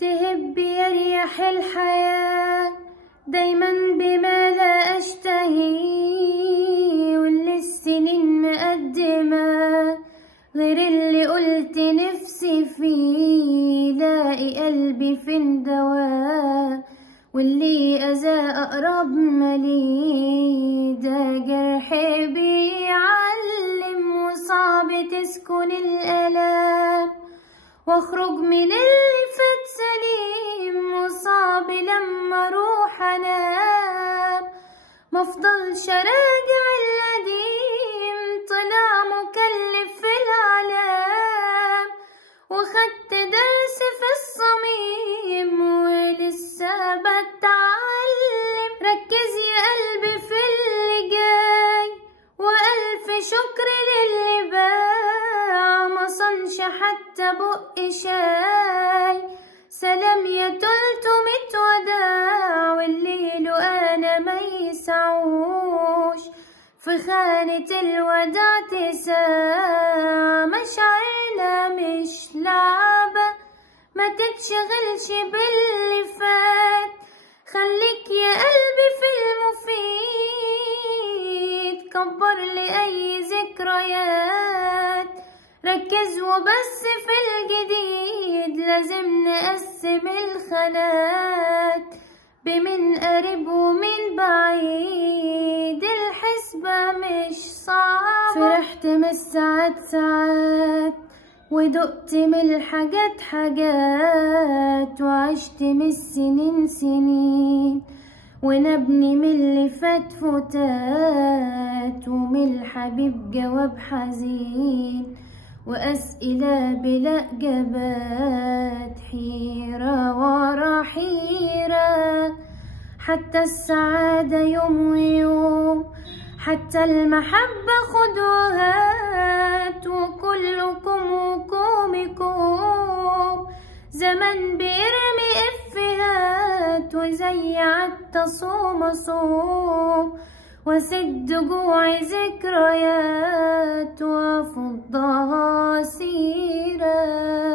تهب يا رياح الحياة دايما بما لا أشتهي، واللي السنين مقدمة غير اللي قلت نفسي فيه. لاقي قلبي فين دواء واللي أذى أقرب ملي، ده جرح بيعلم وصعب تسكن الآلام، واخرج من اللي فات سليم وصعب لما اروح انام. مفضلش راجع القديم طلع مكلف في العالم، وخدت درس في الصميم ولسه بتعلم. ركز يا قلبي في اللي جاي والف شكر للي باع، مصنش حتى بق شاي. سلام يا 300 وداع والليل وانا ما يسعوش، في خانة الوداع تساع. مشاعرنا مش لعبة ما تتشغلش باللي فات، خليك يا قلبي في المفيد، كبر لي اي ذكريات. ركز وبس في الجديد، لازم نقسم الخانات بمن قريب ومن بعيد، الحسبة مش صعبة. فرحت من الساعات ساعات ودقت من الحاجات حاجات، وعشت من السنين سنين ونبني من اللي فات فتات، ومن الحبيب جواب حزين وأسئلة بلا إجابات. حيرة ورا حيرة حتى السعادة يوم ويوم، حتى المحبة خد وهات، وكلكم وكومكم. زمن بيرمي إفيهات وزي عدت صوم صوم، واسد جوعي ذكريات وافضها سيرة.